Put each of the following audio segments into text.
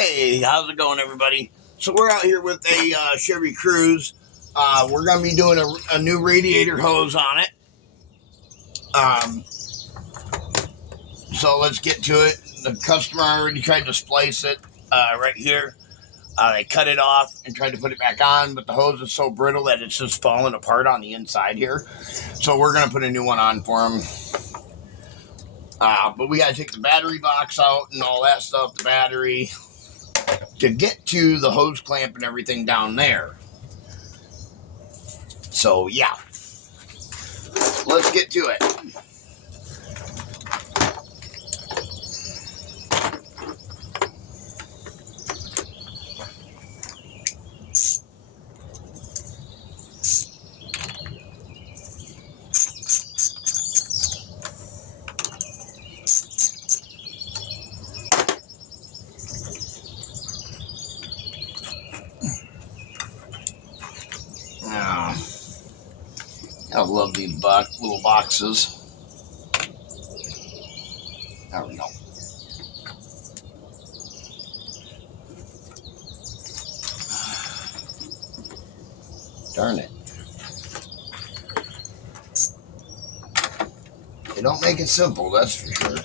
Hey, how's it going, everybody? So we're out here with a Chevy Cruze. We're going to be doing a new radiator hose on it. So let's get to it. The customer already tried to splice it right here. They cut it off and tried to put it back on, but the hose is so brittle that it's just falling apart on the inside here. So we're going to put a new one on for him. But we got to take the battery box out and all that stuff, the battery, to get to the hose clamp and everything down there. So, yeah. Let's get to it. I love these little boxes. There we go. Darn it. They don't make it simple, that's for sure.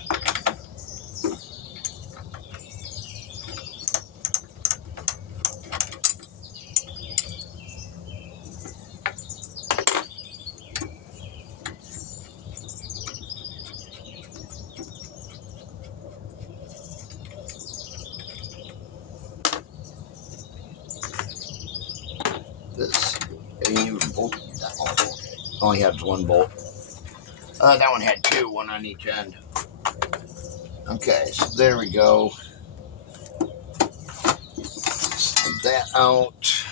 This ain't even bolted. Only has one bolt. That one had two, one on each end. Okay, so there we go. Slide that out.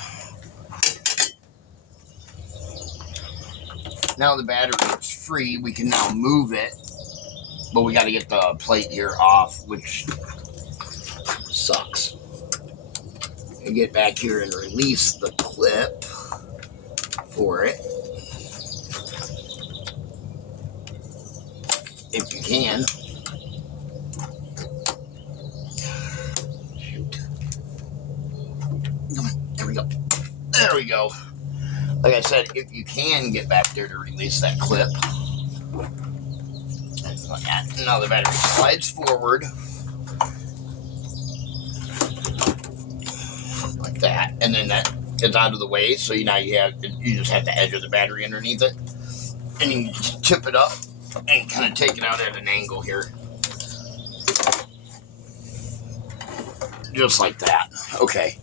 Now the battery is free, we can now move it, but we got to get the plate here off, which sucks. And get back here and release the clip for it, if you can. Shoot. Come on, there we go. There we go. Like I said, if you can get back there to release that clip. Like that. Now the battery slides forward. Like that. And then that gets out of the way. So you just have the edge of the battery underneath it. And you can just tip it up and kind of take it out at an angle here. Just like that. Okay.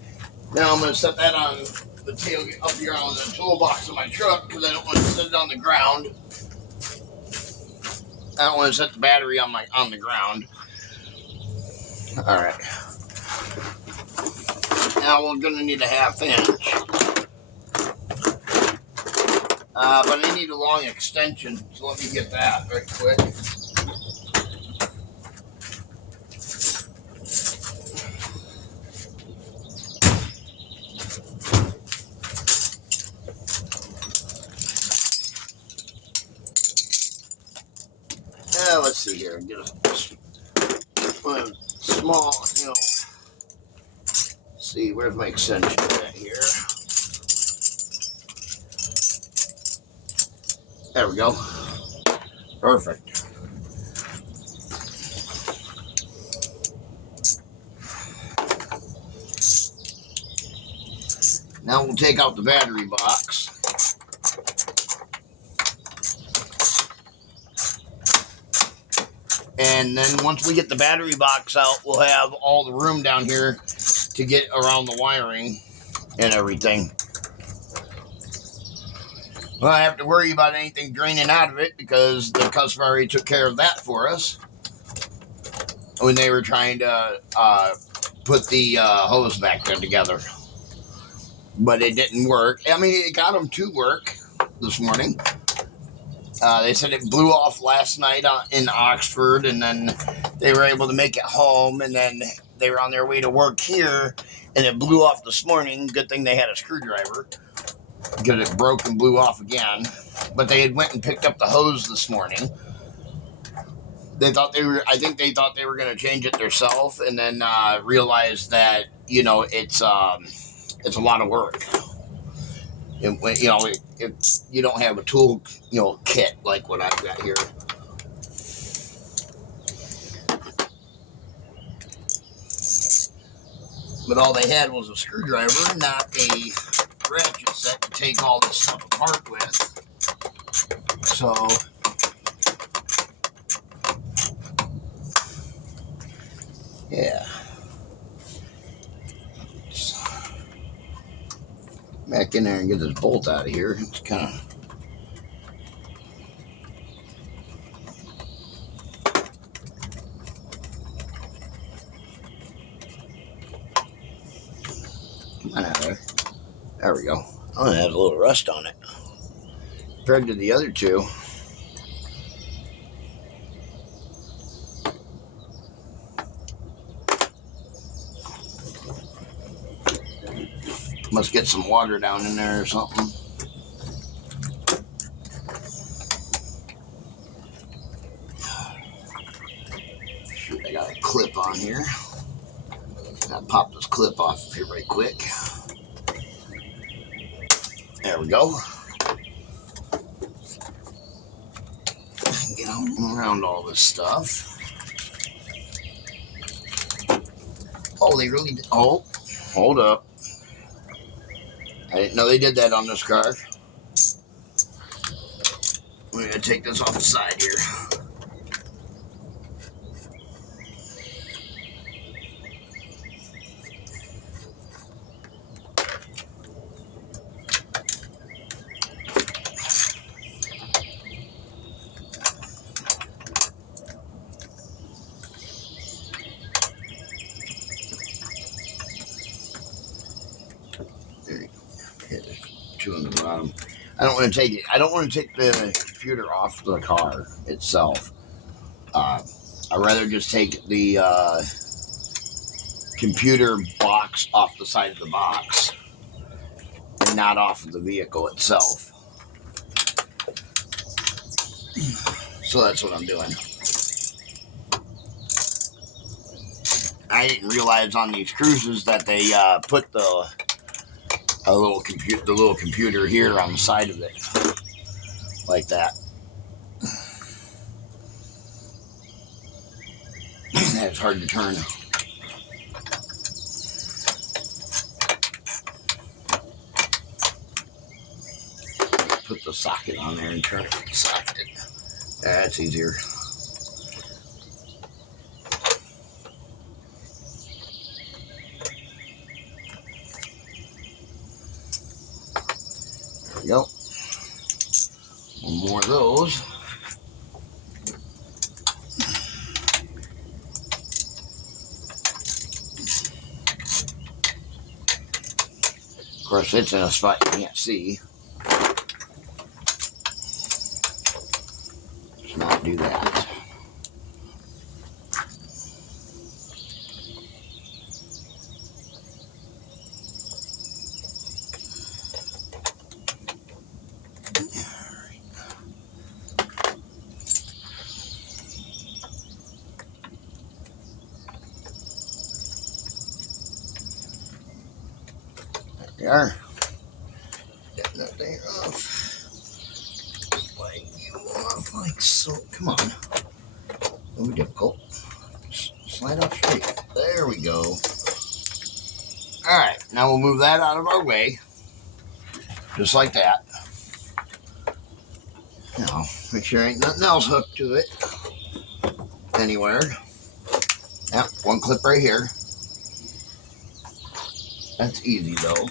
Now I'm going to set that on the tailgate up here on the toolbox of my truck because I don't want to set it on the ground. I don't want to set the battery on the ground. All right. Now we're going to need a 1/2 inch. But I need a long extension, so let me get that right quick. Let's see here. Get a small, see, where's my extension at here? There we go. Perfect. Now we'll take out the battery box. And then once we get the battery box out, we'll have all the room down here to get around the wiring and everything. Well, I have to worry about anything draining out of it because the customer already took care of that for us when they were trying to put the hose back there together. But it didn't work. I mean, it got them to work this morning. They said it blew off last night in Oxford, and then they were able to make it home, and then they were on their way to work here, and it blew off this morning. Good thing they had a screwdriver, because it broke and blew off again. But they had went and picked up the hose this morning. I think they thought they were going to change it themselves, and then realized that it's a lot of work. And when if you don't have a tool kit like what I've got here. But all they had was a screwdriver, not a ratchet set to take all this stuff apart with. So, yeah. Just back in there and get this bolt out of here. It's kind of... Come on out of there. There we go. Oh, it has a little rust on it. Compared to the other two. Must get some water down in there or something. Shoot, I got a clip on here. Gotta pop this clip off of here right quick. There we go. Get around all this stuff. Oh, they really did. Oh, hold up. I didn't know they did that on this car. We're going to take this off the side here. Two on the bottom. I don't want to take it. I don't want to take the computer off the car itself. I'd rather just take the computer box off the side of the box and not off of the vehicle itself. So that's what I'm doing. I didn't realize on these Cruzes that they put the little computer here on the side of it, like that. That's hard to turn. Put the socket on there and turn it with the socket. That's easier. There we go. One more of those. Of course, it's in a spot you can't see. Let's not do that. There we are. Getting that thing off. Slide you off like so. Come on. Don't be difficult. Just slide off straight. There we go. Alright, now we'll move that out of our way. Just like that. Now, make sure ain't nothing else hooked to it. Anywhere. Yep, one clip right here. That's easy though.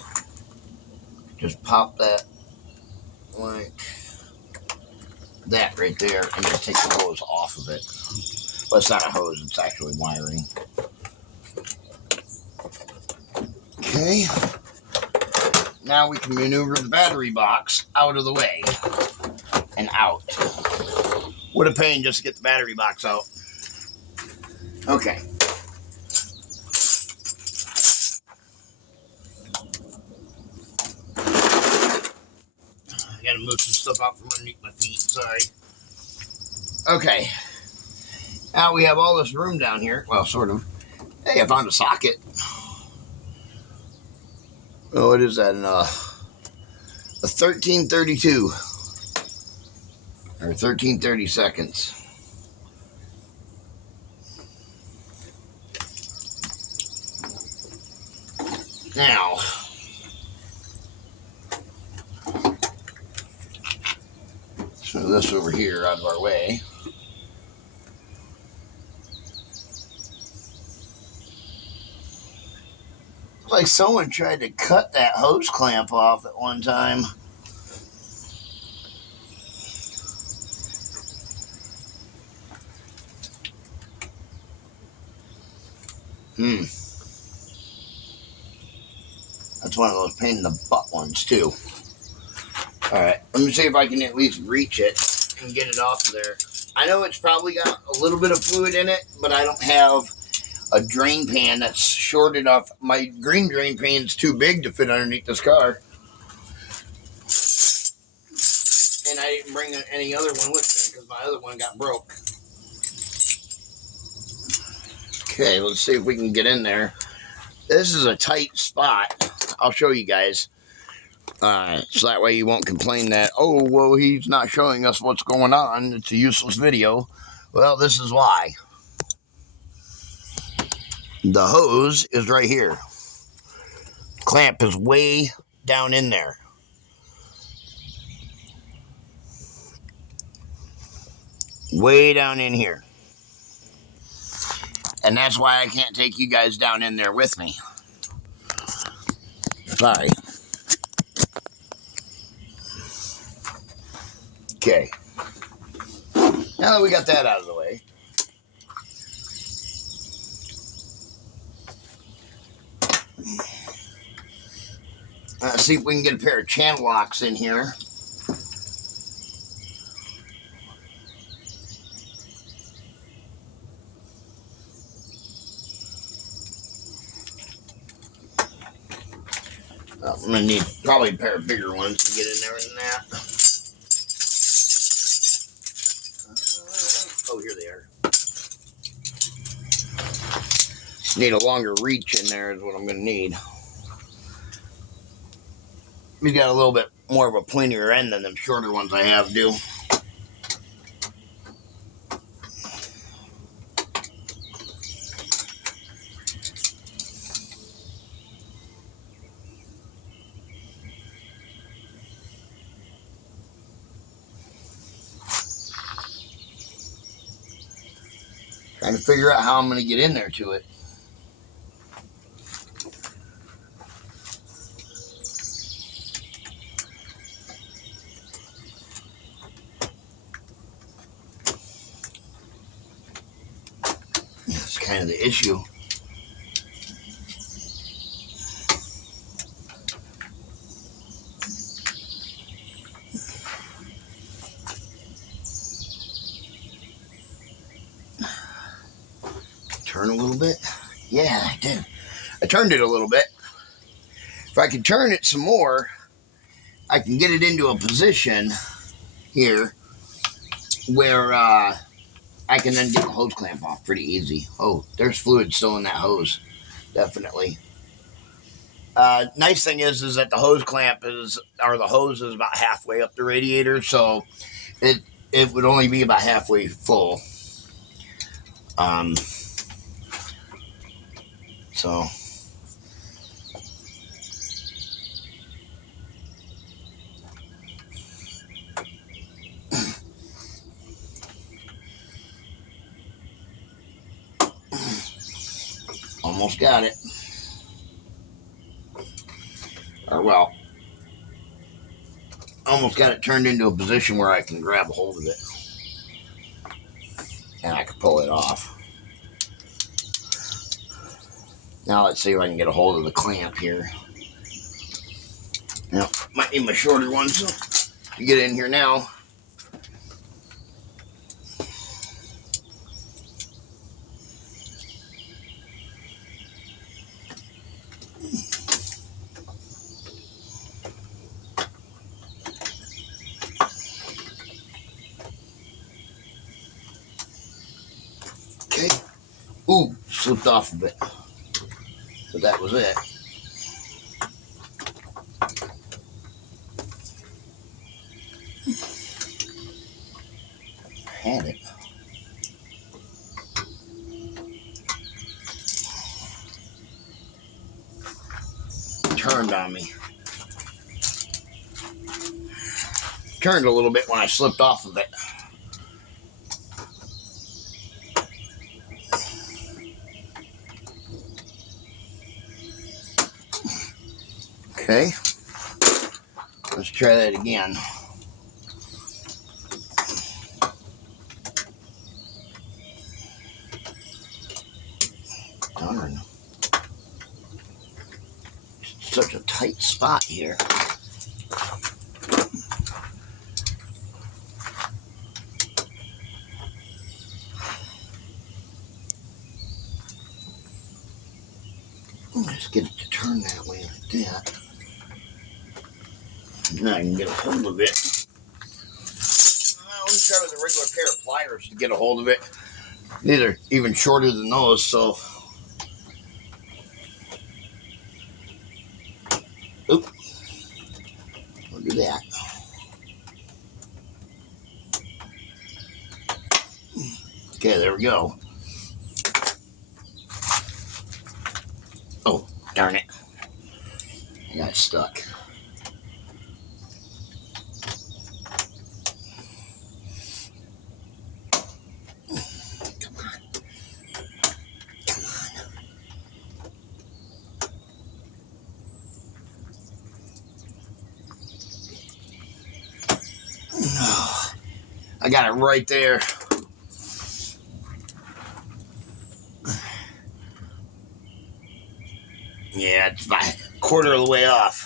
Just pop that like that right there and just take the hose off of it. Well, it's not a hose, it's actually wiring. Okay. Now we can maneuver the battery box out of the way and out. What a pain just to get the battery box out. Okay. I gotta move some stuff out from underneath my feet, sorry. Okay. Now we have all this room down here. Well, sort of. Hey, I found a socket. Oh, what is that? A 1332 or 1330 seconds. Now, so this over here out of our way. Like someone tried to cut that hose clamp off at one time. That's one of those pain in the butt ones too. Alright, let me see if I can at least reach it and get it off of there. I know it's probably got a little bit of fluid in it, but I don't have a drain pan that's short enough. My green drain pan's too big to fit underneath this car. And I didn't bring any other one with me because my other one got broke. Okay, let's see if we can get in there. This is a tight spot. I'll show you guys. So that way you won't complain that, oh, well, he's not showing us what's going on. It's a useless video. Well, this is why. The hose is right here. Clamp is way down in there. Way down in here. And that's why I can't take you guys down in there with me. Sorry. Okay. Now that we got that out of the way. Let's see if we can get a pair of channel locks in here. I'm going to need probably a pair of bigger ones to get in there than that. Oh, here they are. Need a longer reach in there is what I'm going to need. We got a little bit more of a pointier end than them shorter ones I have do. Trying to figure out how I'm going to get in there to it. That's kind of the issue. Turn a little bit. Yeah, I did. I turned it a little bit. If I could turn it some more, I can get it into a position here where I can then get the hose clamp off pretty easy. Oh, there's fluid still in that hose. Definitely. Nice thing is that the hose clamp the hose is about halfway up the radiator, so it would only be about halfway full. So almost got it. Or well, almost got it turned into a position where I can grab a hold of it. And I can pull it off. Now let's see if I can get a hold of the clamp here. Now, might need my shorter one, so you get in here now. slipped off of it. But that was it. Had it. Turned on me. Turned a little bit when I slipped off of it. Okay. Let's try that again. Darn. Such a tight spot here. Let's get it to turn that way like that. Now I can get a hold of it. Let me try with a regular pair of pliers to get a hold of it. These are even shorter than those, so. Oop. Look at that. Okay, there we go. Oh, darn it. I got stuck. Come on. Come on. No. I got it right there. Yeah, it's about a quarter of the way off.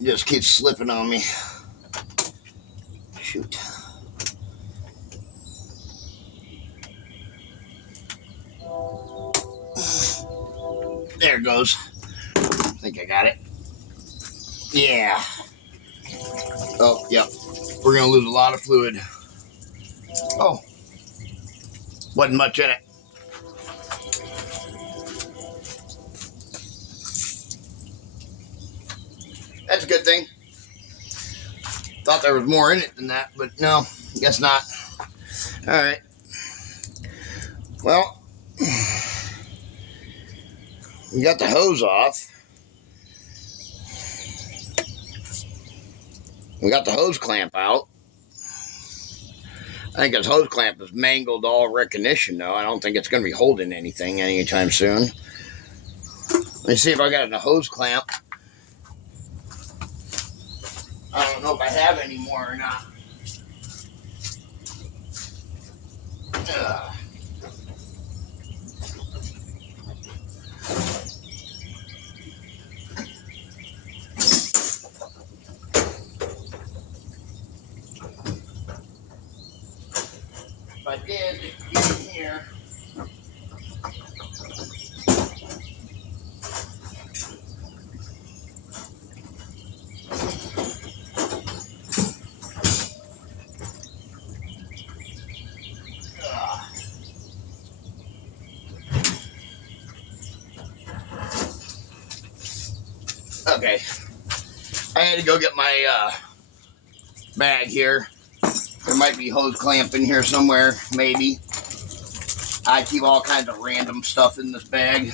It just keeps slipping on me. Shoot. There it goes. I think I got it. Yeah. Oh, yep. We're going to lose a lot of fluid. Oh. Wasn't much in it. That's a good thing. Thought there was more in it than that, but no, guess not. Alright. Well, we got the hose off. We got the hose clamp out. I think this hose clamp is mangled all recognition, though. I don't think it's going to be holding anything anytime soon. Let me see if I got a hose clamp. I don't know if I have any more or not. Ugh. If I did, it'd be in here. Okay, I had to go get my bag here. There might be hose clamp in here somewhere, maybe. I keep all kinds of random stuff in this bag.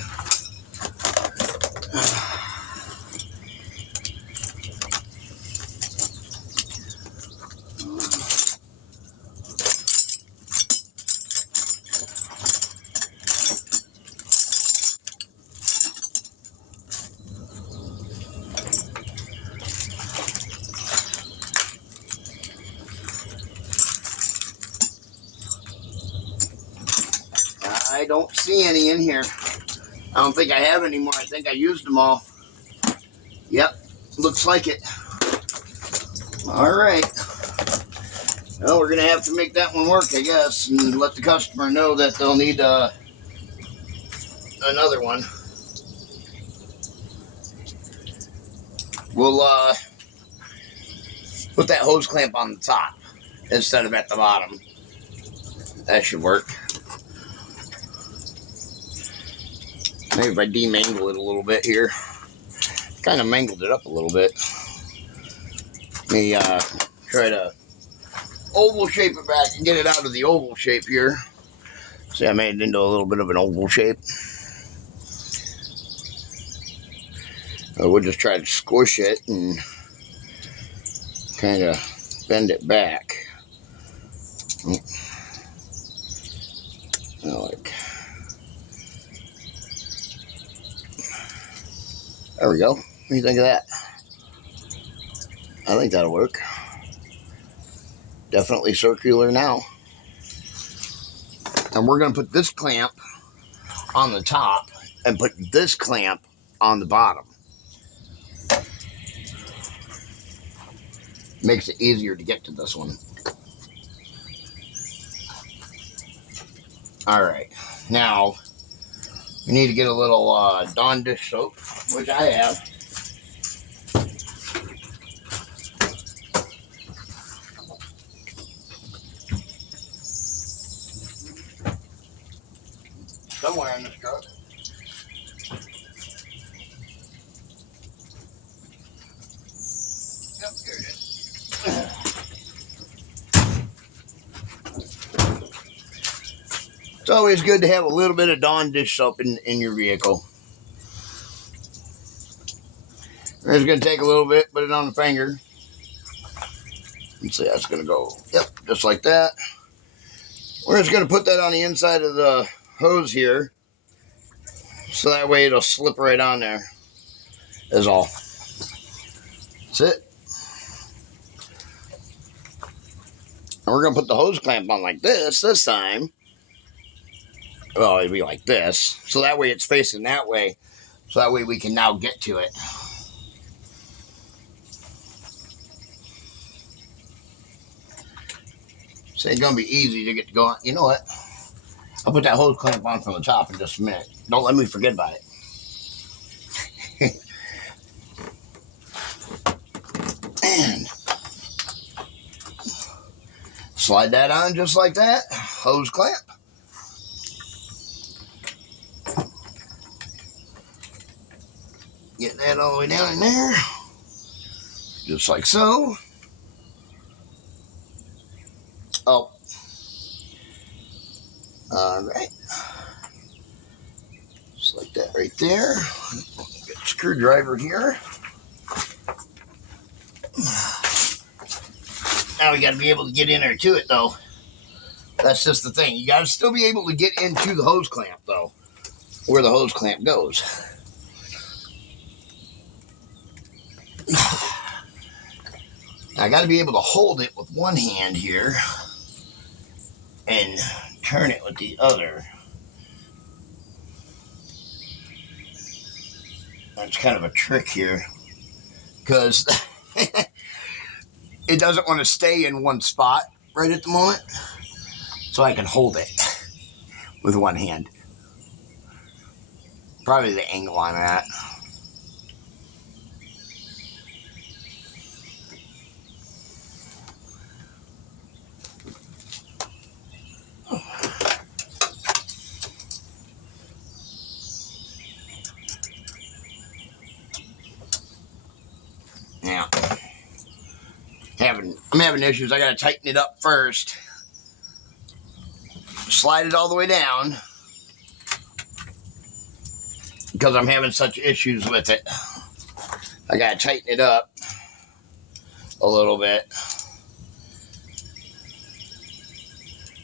I don't see any in here. I don't think I have any more. I think I used them all. Yep, looks like it. All right. Well, we're going to have to make that one work, I guess, and let the customer know that they'll need another one. We'll put that hose clamp on the top instead of at the bottom. That should work. Maybe if I demangle it a little bit here. Kind of mangled it up a little bit. Let me try to oval shape it back and get it out of the oval shape here. See, I made it into a little bit of an oval shape. We'll just try to squish it and kind of bend it back. There we go. What do you think of that? I think that'll work. Definitely circular now. And we're going to put this clamp on the top and put this clamp on the bottom. Makes it easier to get to this one. All right. Now, we need to get a little Dawn dish soap, which I have. Somewhere in this truck. Yep, here it is. It's always good to have a little bit of Dawn dish soap in your vehicle. We're just going to take a little bit, put it on the finger. And see, that's going to go, yep, just like that. We're just going to put that on the inside of the hose here. So that way it'll slip right on there. Is all. That's it. And we're going to put the hose clamp on like this time. Well, it'll be like this. So that way it's facing that way. So that way we can now get to it. So it's going to be easy to get to go on. You know what? I'll put that hose clamp on from the top in just a minute. Don't let me forget about it. And slide that on just like that. Hose clamp. Get that all the way down in there. Just like so. Oh. Alright. Just like that right there. Get a screwdriver here. Now we got to be able to get in there to it, though. That's just the thing. You got to still be able to get into the hose clamp, though, where the hose clamp goes. I got to be able to hold it with one hand here and turn it with the other. That's kind of a trick here because it doesn't want to stay in one spot right at the moment. So I can hold it with one hand. Probably the angle I'm at. Now, I'm having issues. I got to tighten it up first. Slide it all the way down because I'm having such issues with it. I got to tighten it up a little bit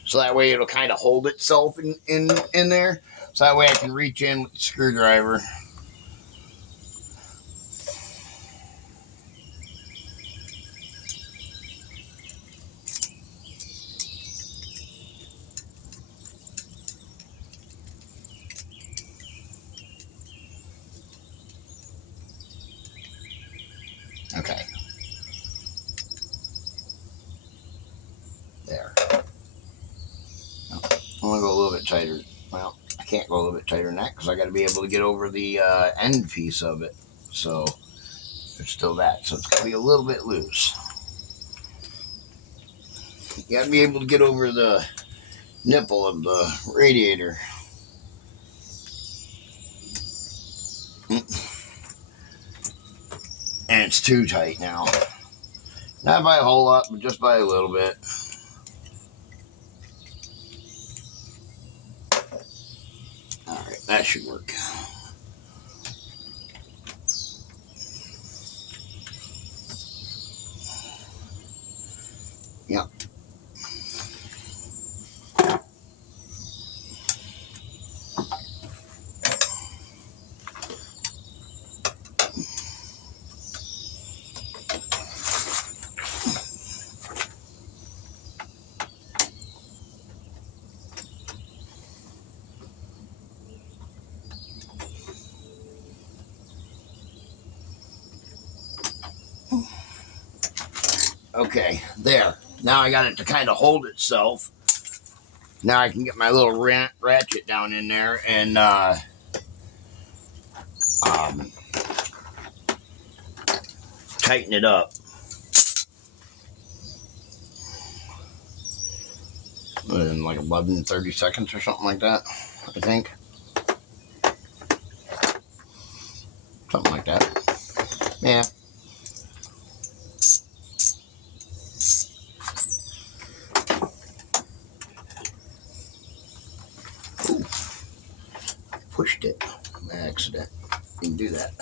so that way it'll kind of hold itself in there. So that way I can reach in with the screwdriver. Okay. There. I'm going to go a little bit tighter. Well, I can't go a little bit tighter than that because I got to be able to get over the end piece of it. So there's still that. So it's got to be a little bit loose. You got to be able to get over the nipple of the radiator. it's too tight now. Not by a whole lot, but just by a little bit. Alright, that should work. Yep. Okay, there. Now I got it to kind of hold itself. Now I can get my little ratchet down in there and tighten it up. In like 11, 30 seconds or something like that, I think. Something like that. Yeah. Ooh. Pushed it by accident. You can do that.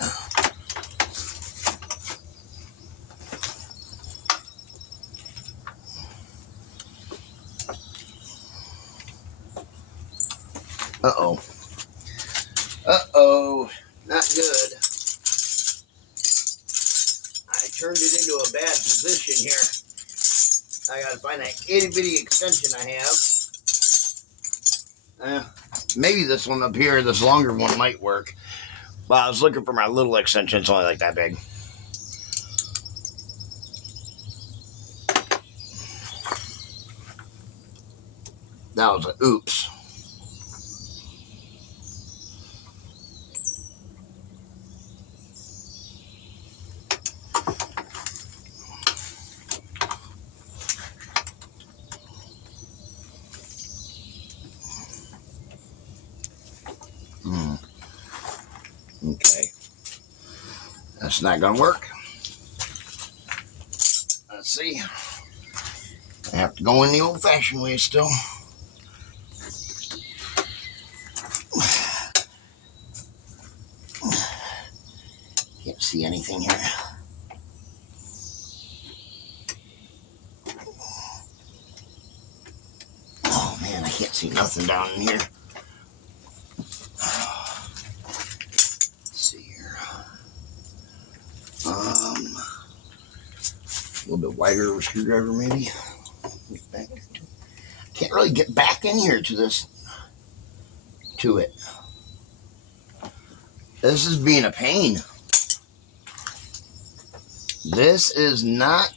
Uh-oh. Uh-oh. Not good. I turned it into a bad position here. I gotta find that itty-bitty extension I have. Maybe this one up here, this longer one might work. But I was looking for my little extension. It's only like that big. That was an oops. Okay. That's not going to work. Let's see. I have to go in the old-fashioned way still. Can't see anything here. Oh, man, I can't see nothing down in here. A little bit wider of a screwdriver, maybe. Can't really get back in here to this, to it. This is being a pain. This is not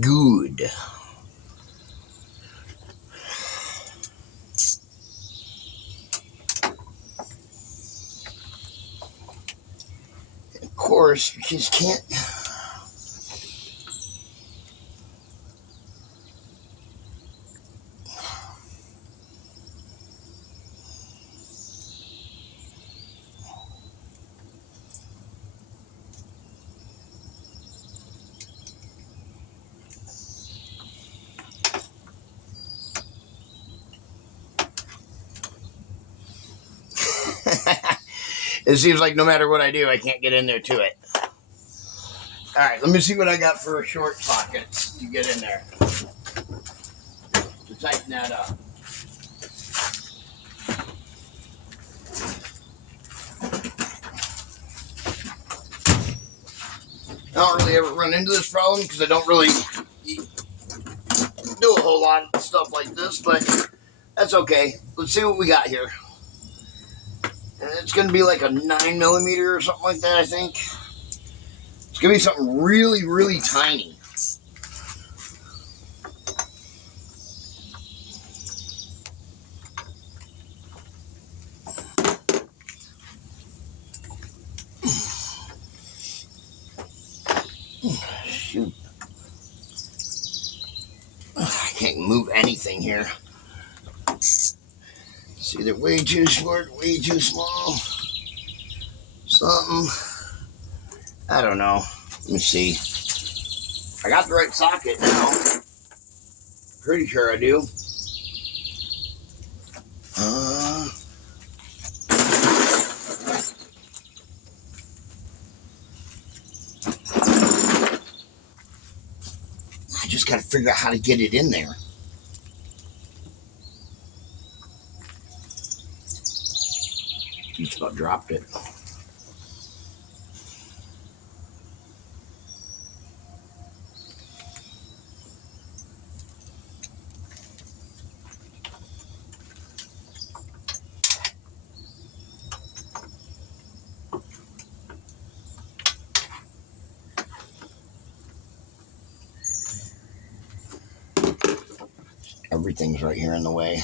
good. Of course, you just can't. It seems like no matter what I do, I can't get in there to it. Alright, let me see what I got for short sockets to get in there. To tighten that up. I don't really ever run into this problem because I don't really do a whole lot of stuff like this, but that's okay. Let's see what we got here. And it's going to be like a 9mm or something like that, I think. It's going to be something really, really tiny. Shoot. I can't move anything here. It's either way too short, way too small. Something. I don't know. Let me see. I got the right socket now. Pretty sure I do. I just got to figure out how to get it in there. Just about dropped it. Everything's right here in the way.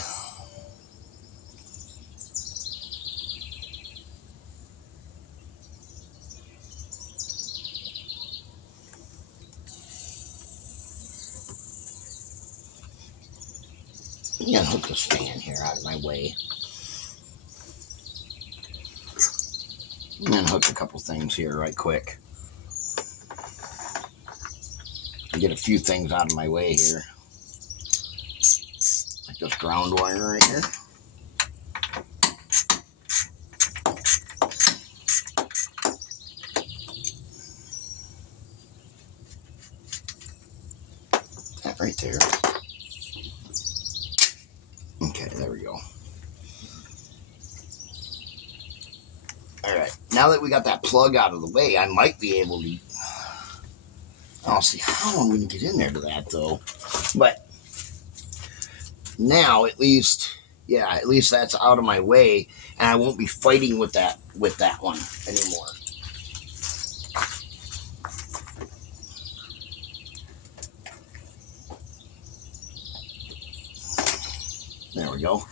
I'm gonna hook this fan here out of my way. I'm gonna hook a couple things here right quick. Get a few things out of my way here. Like this ground wire right here. That right there. Okay, there we go. Alright, now that we got that plug out of the way, I might be able to... I'll see how I'm going to get in there to that, though. But now, at least, yeah, at least that's out of my way, and I won't be fighting with that one anymore. There we go.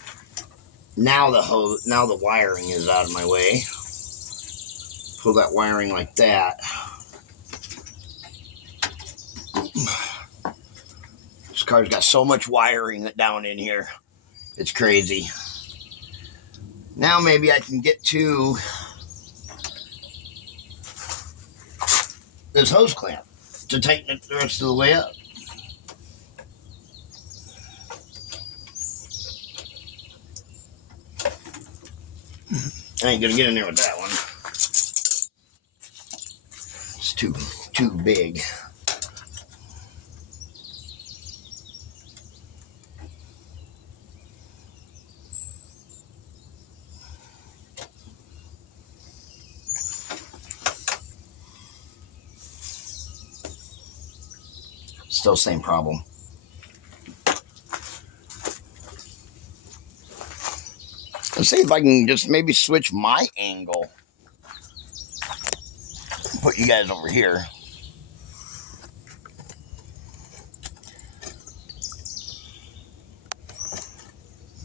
Now the wiring is out of my way. Pull that wiring like that. This car's got so much wiring down in here. It's crazy. Now maybe I can get to this hose clamp to tighten it the rest of the way up. I ain't gonna get in there with that one. It's too big. Still same problem. Let's see if I can just maybe switch my angle. Put you guys over here.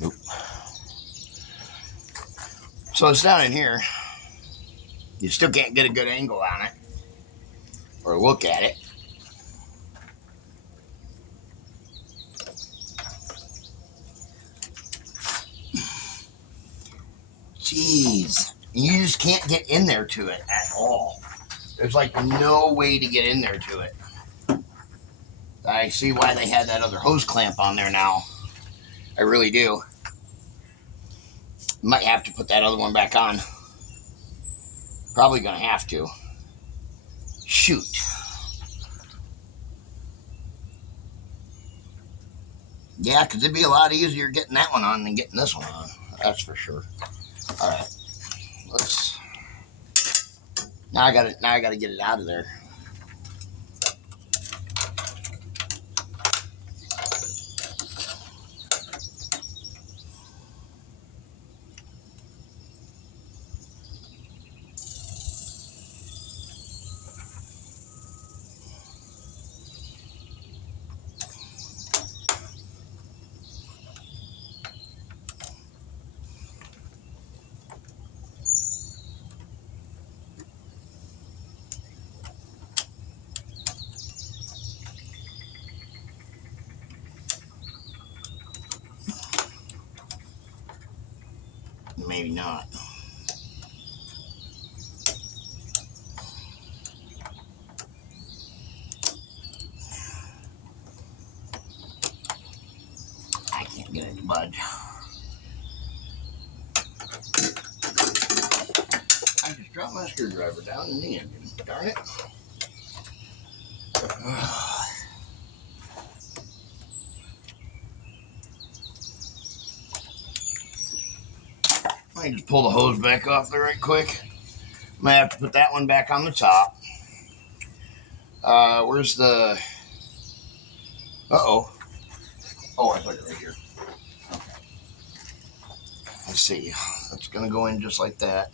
Nope. So it's down in here. You still can't get a good angle on it or look at it. Jeez. You just can't get in there to it at all. There's like no way to get in there to it. I see why they had that other hose clamp on there now. I really do. Might have to put that other one back on. Probably gonna have to. Shoot. Yeah, because it'd be a lot easier getting that one on than getting this one on. That's for sure. All right. Let's. Now I gotta get it out of there. Maybe not. forgot my screwdriver down in the engine. Darn it. I just pull the hose back off there right quick. I'm gonna have to put that one back on the top. Where's the... Uh-oh. Oh, I put it right here. Okay. Let's see. That's gonna go in just like that.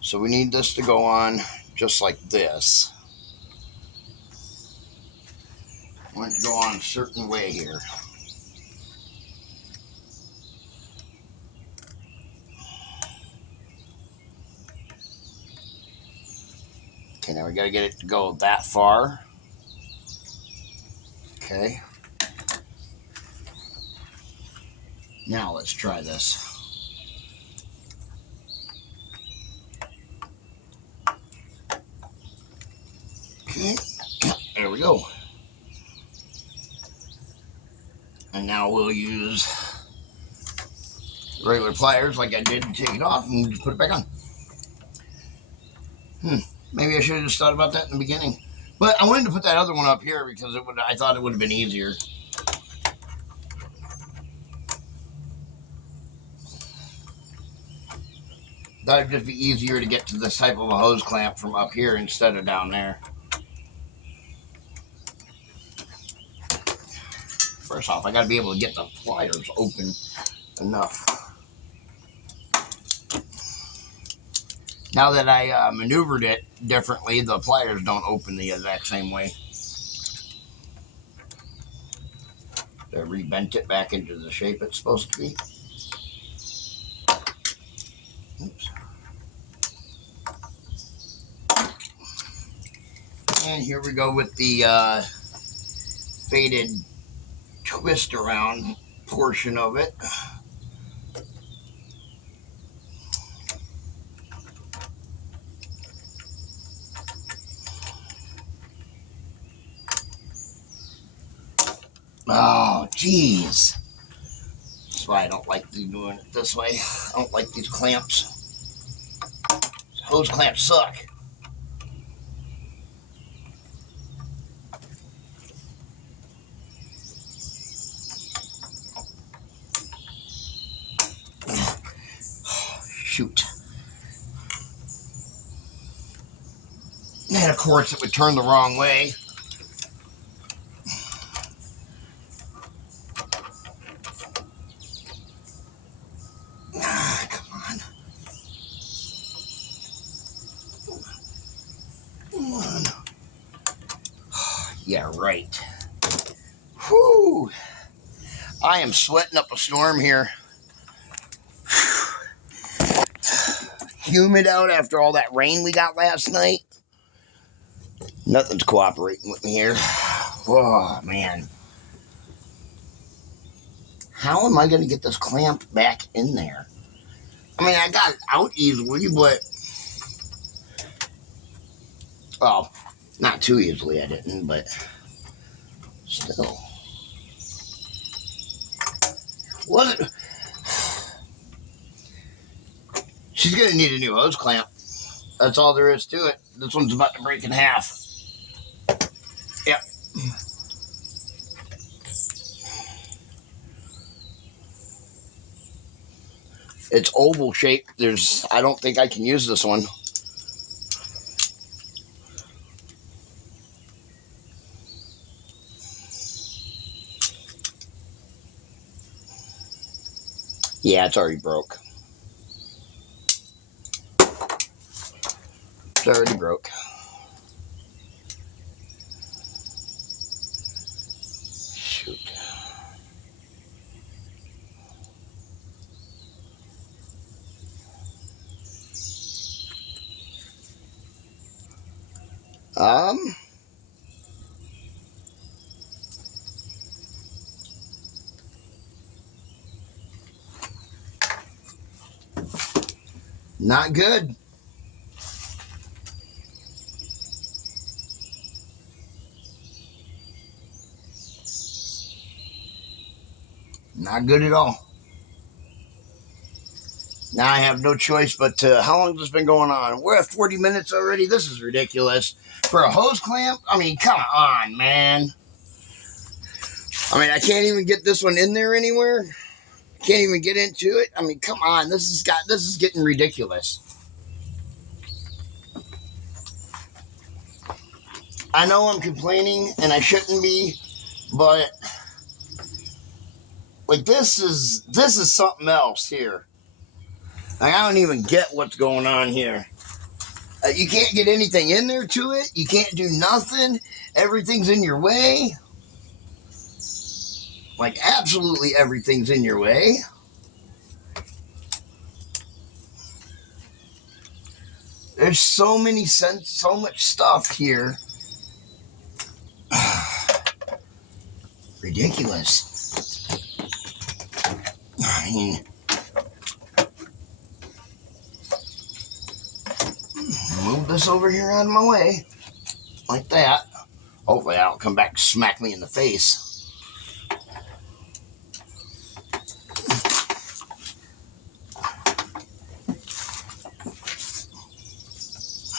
So we need this to go on just like this. I want it to go on a certain way here. Okay, now we gotta get it to go that far. Okay. Now let's try this. Okay, there we go. And now we'll use regular pliers like I did and take it off and just put it back on. Maybe I should have just thought about that in the beginning. But I wanted to put that other one up here because I thought it would have been easier. That would just be easier to get to this type of a hose clamp from up here instead of down there. First off, I got to be able to get the pliers open enough. Now that I maneuvered it differently, the pliers don't open the exact same way. I rebent it back into the shape it's supposed to be. Oops. And here we go with the faded twist around portion of it. Oh, jeez. That's why I don't like doing it this way. I don't like these clamps. Hose clamps suck. Shoot. And of course it would turn the wrong way. Yeah, right. Whew. I am sweating up a storm here. Humid out after all that rain we got last night. Nothing's cooperating with me here. Oh, man. How am I going to get this clamp back in there? I mean, I got it out easily, but... Well, not too easily I didn't, but... Still. Wasn't... She's going to need a new hose clamp. That's all there is to it. This one's about to break in half. Yep. It's oval shaped. I don't think I can use this one. Yeah, it's already broke. It's already broke. Shoot. Not good. Not good at all. Now I have no choice but to, how long has this been going on? We're at 40 minutes already. This is ridiculous. For a hose clamp? I mean, come on, man. I mean, I can't even get this one in there anywhere. Can't even get into it. I mean, come on. This is getting ridiculous. I know I'm complaining and I shouldn't be, but like this is something else here. Like, I don't even get what's going on here. You can't get anything in there to it. You can't do nothing. Everything's in your way. Like, absolutely everything's in your way. There's so much stuff here. Ridiculous. I mean, move this over here out of my way. Like that. Hopefully I don't come back and smack me in the face.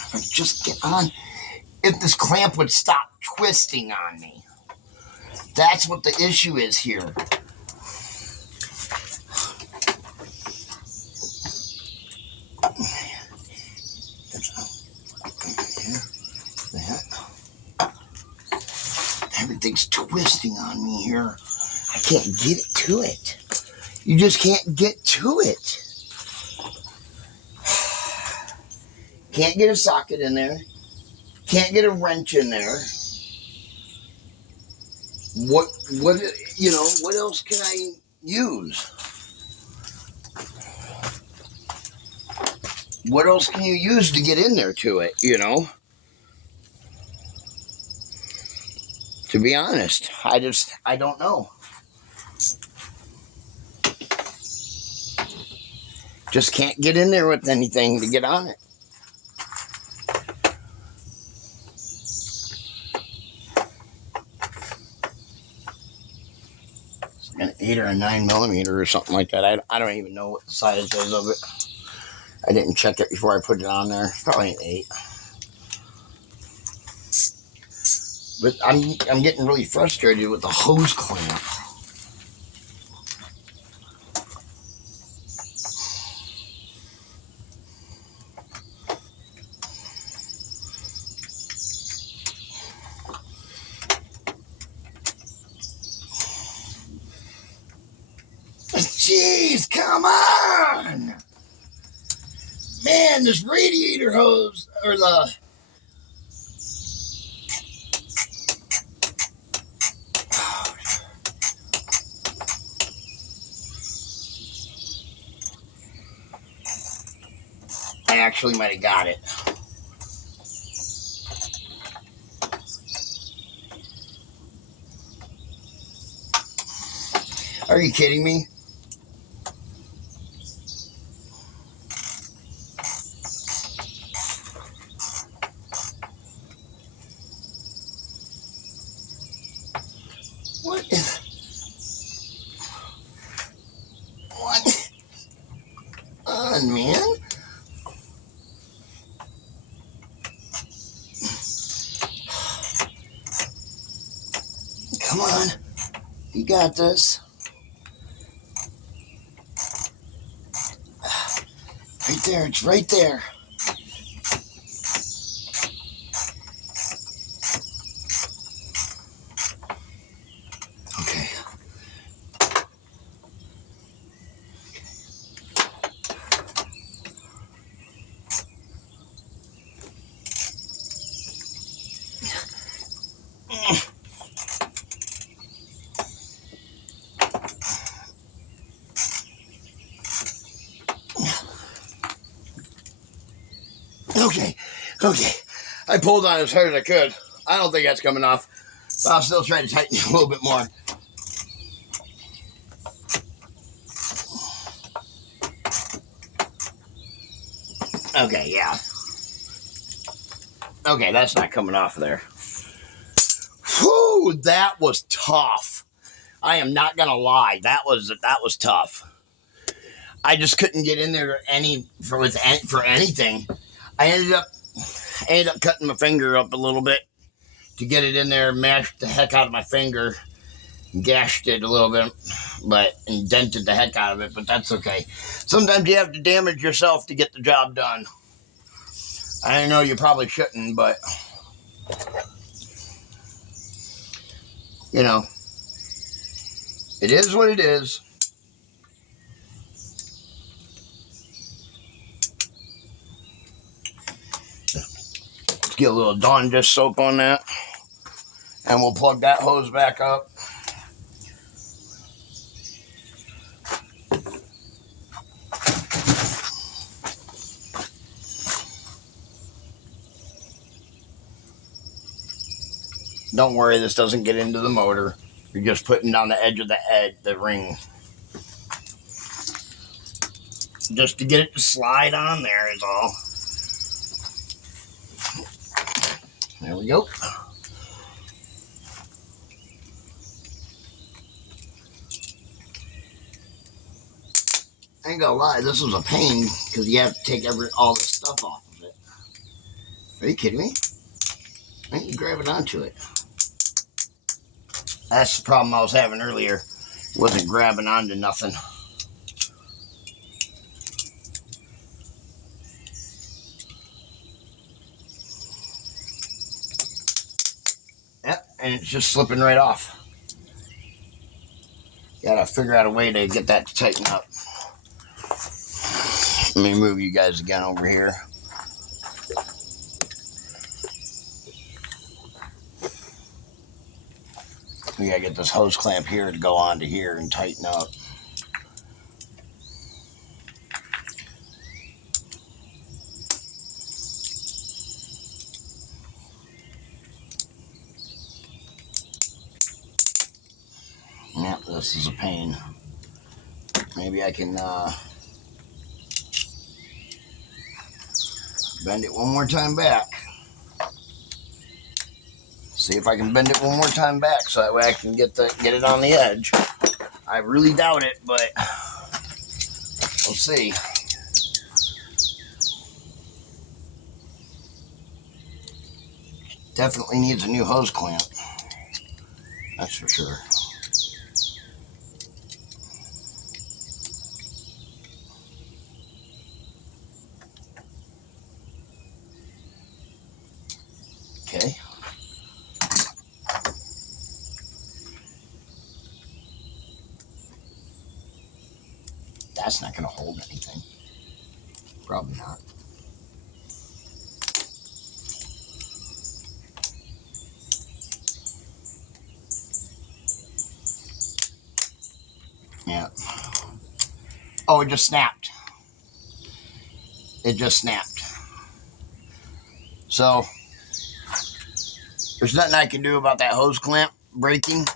If I just get on. If this clamp would stop twisting on me. That's what the issue is here. Everything's twisting on me here. I can't get to it. You just can't get to it. Can't get a socket in there. Can't get a wrench in there. What else can I use? What else can you use to get in there to it, To be honest, I don't know. Just can't get in there with anything to get on it. It's like an 8 or a 9mm or something like that. I don't even know what the size is of it. I didn't check it before I put it on there. It's probably an 8. But I'm getting really frustrated with the hose clamp. Jeez, come on! Man, this radiator hose, or the... I actually might have got it. Are you kidding me? What on, man? Come on. You got this. Right there. It's right there. Okay. Okay. I pulled on as hard as I could. I don't think that's coming off. But I'll still try to tighten it a little bit more. Okay, yeah. Okay, that's not coming off of there. Whew, that was tough. I am not gonna lie. That was tough. I just couldn't get in there for anything. I ended up cutting my finger up a little bit to get it in there, mashed the heck out of my finger, gashed it a little bit, but indented the heck out of it, but that's okay. Sometimes you have to damage yourself to get the job done. I know you probably shouldn't, but you know, it is what it is. Let's get a little Dawn dish soap on that, and we'll plug that hose back up. Don't worry, this doesn't get into the motor. You're just putting down the edge of the ring. Just to get it to slide on there is all. There we go. I ain't gonna lie, this was a pain because you have to take all the stuff off of it. Are you kidding me? I ain't grabbing onto it. That's the problem I was having earlier. Wasn't grabbing onto nothing. Yep, and it's just slipping right off. Gotta figure out a way to get that to tighten up. Let me move you guys again over here. We gotta get this hose clamp here to go onto here and tighten up. Yep, this is a pain. Maybe I can bend it one more time back. See if I can bend it one more time back so that way I can get it on the edge. I really doubt it, but we'll see. Definitely needs a new hose clamp. That's for sure. Okay. That's not going to hold anything. Probably not. Yeah. Oh, it just snapped. It just snapped. So, there's nothing I can do about that hose clamp breaking.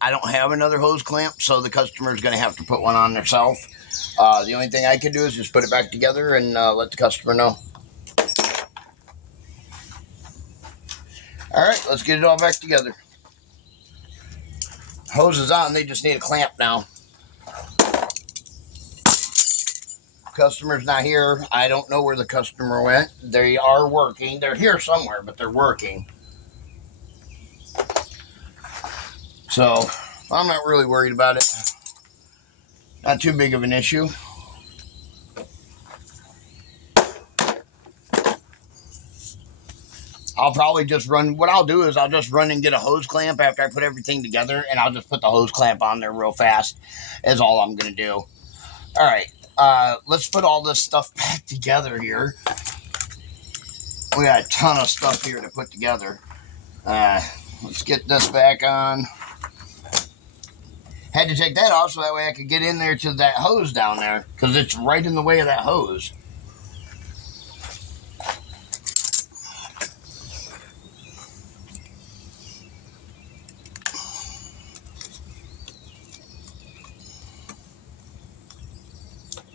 I don't have another hose clamp, so the customer is going to have to put one on themselves. The only thing I can do is just put it back together and let the customer know. All right, let's get it all back together. Hose is on, they just need a clamp now. Customer's not here. I don't know where the customer went. They are working. They're here somewhere, but they're working. So, I'm not really worried about it. Not too big of an issue. I'll probably just run, what I'll do is I'll just run and get a hose clamp after I put everything together, and I'll just put the hose clamp on there real fast, is all I'm going to do. All right, let's put all this stuff back together here. We got a ton of stuff here to put together. Let's get this back on. Had to take that off so that way I could get in there to that hose down there, because it's right in the way of that hose.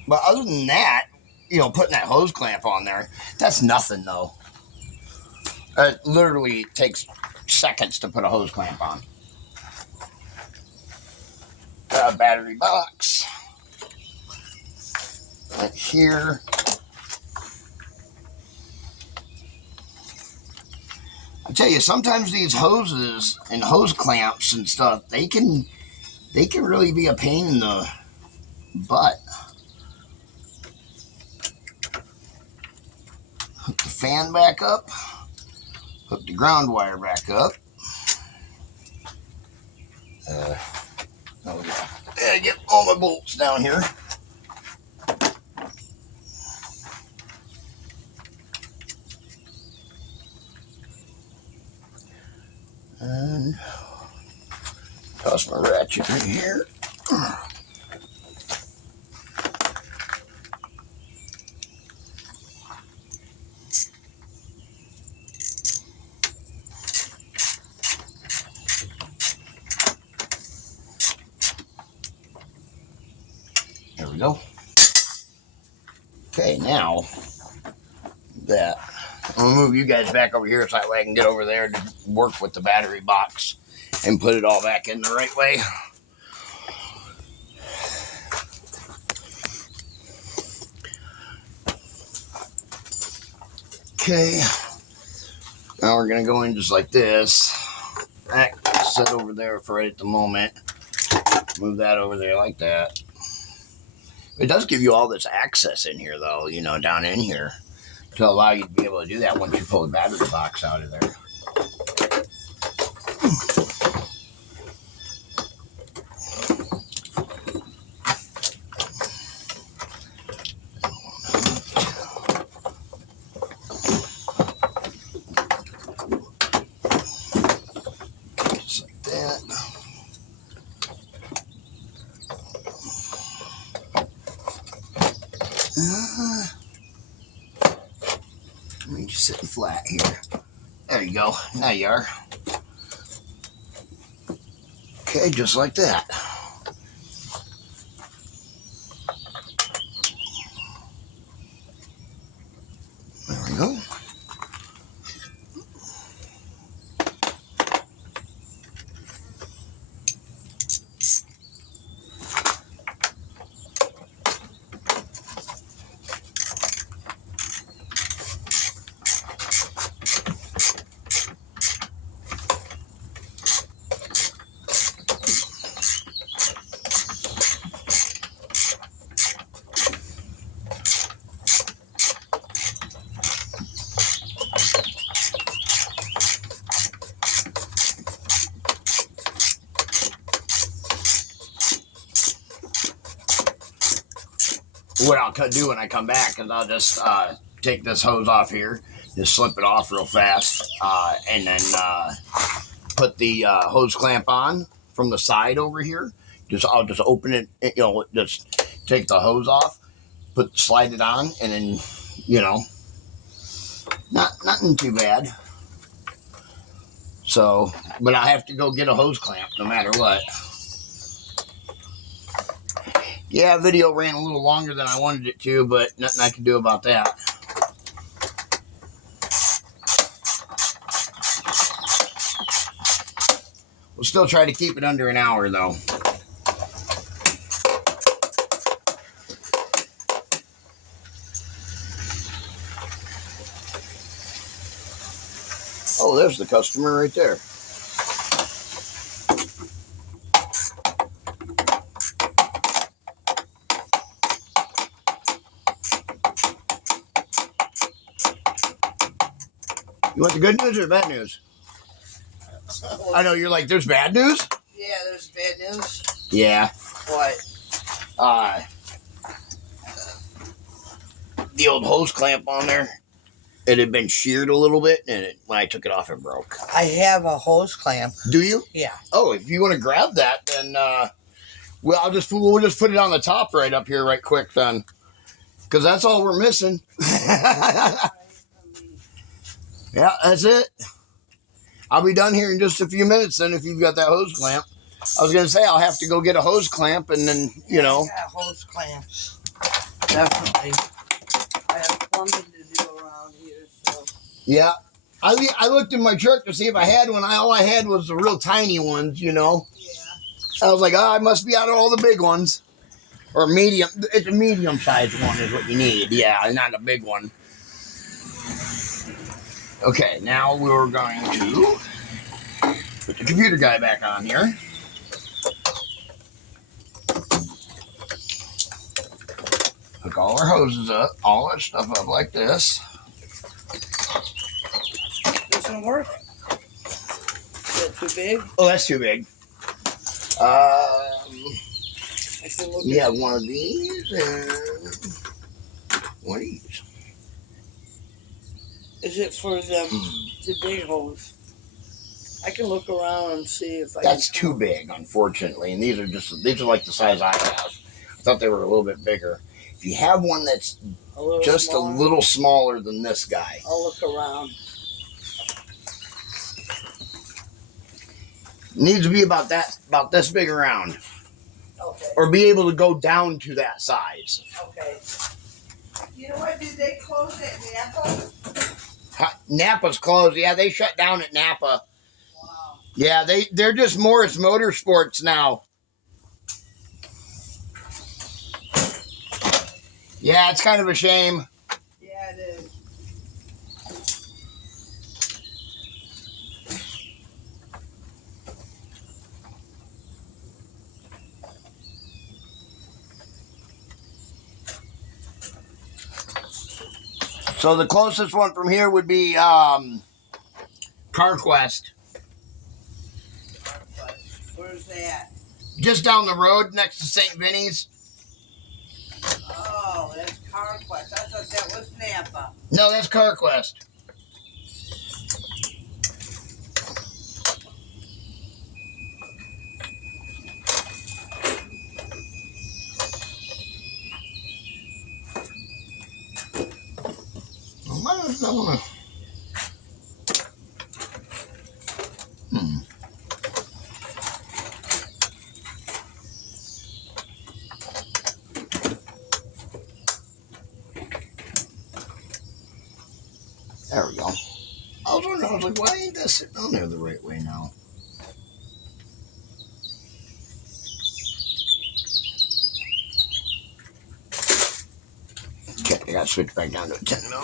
But other than that, putting that hose clamp on there, that's nothing though. It literally takes seconds to put a hose clamp on. Battery box. right here. I tell you, sometimes these hoses and hose clamps and stuff, they can really be a pain in the butt. Hook the fan back up. Hook the ground wire back up. Yeah, get all my bolts down here. And toss my ratchet in here. There we go. Okay, now that I'm gonna move you guys back over here so that way I can get over there to work with the battery box and put it all back in the right way. Okay, now we're gonna go in just like this. That's set over there for right at the moment. Move that over there like that. It does give you all this access in here though, you know, down in here to allow you to be able to do that once you pull the battery box out of there. Let me just sitting flat here. There you go. Now you are. Okay, just like that. There we go. What I'll do when I come back is I'll just take this hose off here, just slip it off real fast, and then put the hose clamp on from the side over here. I'll just open it, you know, just take the hose off, slide it on, and then, you know, nothing too bad. So, but I have to go get a hose clamp no matter what. Yeah, video ran a little longer than I wanted it to, but nothing I can do about that. We'll still try to keep it under an hour, though. Oh, there's the customer right there. You want the good news or the bad news? I know you're like, there's bad news? Yeah, there's bad news. Yeah. What? The old hose clamp on there, it had been sheared a little bit, and when I took it off, it broke. I have a hose clamp. Do you? Yeah. Oh, if you want to grab that, then we'll just put it on the top right up here right quick then, because that's all we're missing. Yeah, that's it. I'll be done here in just a few minutes then if you've got that hose clamp. I was going to say I'll have to go get a hose clamp and then, you know. I got hose clamps. Definitely. I have plumbing to do around here, so. Yeah. I looked in my truck to see if I had one. All I had was the real tiny ones, you know. Yeah. I was like, I must be out of all the big ones. Or medium. It's a medium-sized one is what you need. Yeah, not a big one. Okay, now we're going to put the computer guy back on here. Hook all our hoses up, all our stuff up like this. Doesn't work? Is that too big? Oh, that's too big. We have one of these and one of these. Is it for the big hose? I can look around and see if I That's can. too big, unfortunately. And these are like the size I have. I thought they were a little bit bigger. If you have one that's just a little smaller than this guy. I'll look around. Needs to be about this big around. Okay. Or be able to go down to that size. Okay. You know what? Did they close at Napa? Napa's closed. Yeah, they shut down at Napa. Wow. Yeah, they're just Morris Motorsports now. Yeah, it's kind of a shame. Yeah, it is. So the closest one from here would be CarQuest. Where's that? Just down the road next to St. Vinny's. Oh, that's CarQuest. I thought that was Napa. No, that's CarQuest. There we go. I was wondering, I was like, why ain't that sitting on there the right way now? Okay, I gotta switch back down to a 10 mil.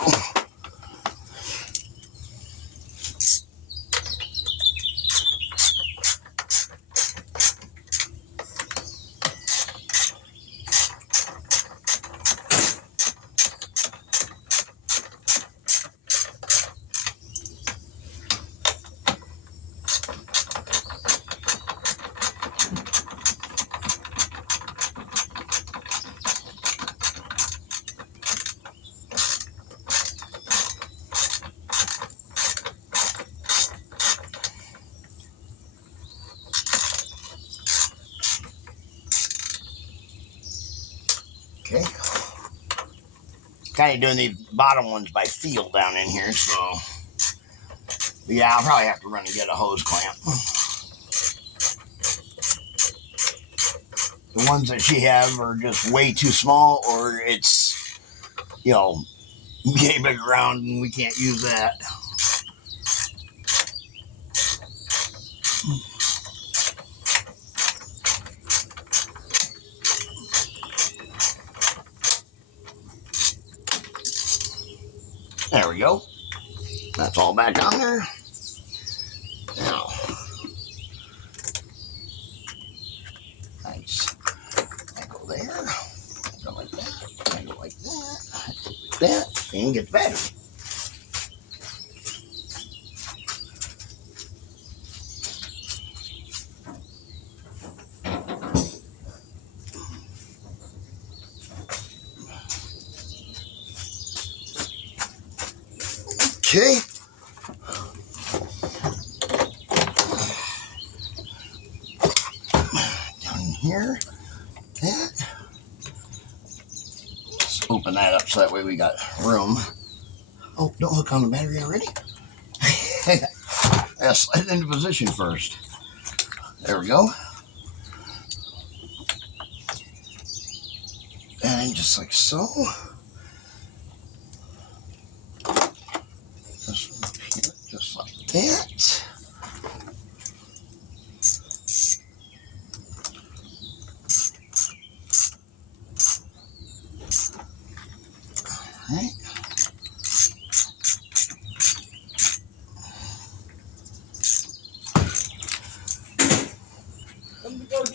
Okay. Kind of doing the bottom ones by feel down in here, so. But yeah, I'll probably have to run and get a hose clamp. The ones that she have are just way too small, or it's, you know, getting big around and we can't use that. There we go. That's all back on there. Now, nice. I go there. I go like that. I go like that. I go like that. And get the battery. Okay. Down here. That. Let's open that up so that way we got room. Oh, don't hook on the battery already. Yeah, slide it into position first. There we go. And just like so. This one up here, just like that.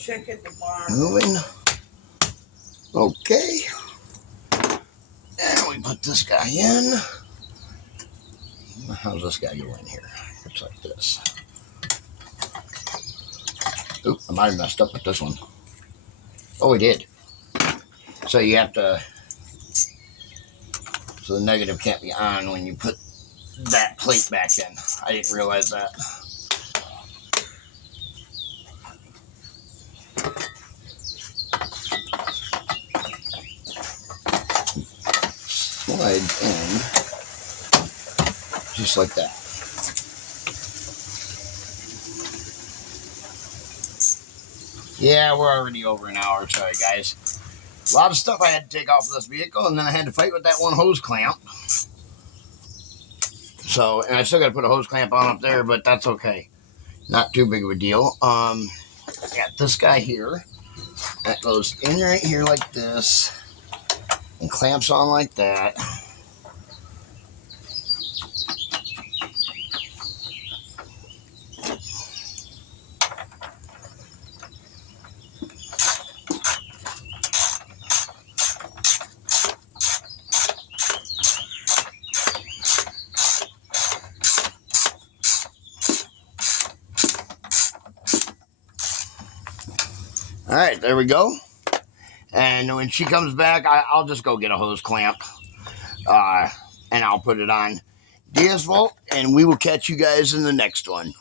check at the barn. Moving. Okay. And we put this guy in. How's this guy go in here? Looks like this. Oop, I might have messed up with this one. Oh, we did. So you have to, so the negative can't be on when you put that plate back in. I didn't realize that. Slide in, just like that. Yeah, we're already over an hour. Sorry, guys. A lot of stuff I had to take off of this vehicle, and then I had to fight with that one hose clamp. So, and I still got to put a hose clamp on up there, but that's okay. Not too big of a deal. I got this guy here. That goes in right here like this, and clamps on like that. All right, there we go. And when she comes back, I'll just go get a hose clamp, and I'll put it on Diaz Vault, and we will catch you guys in the next one.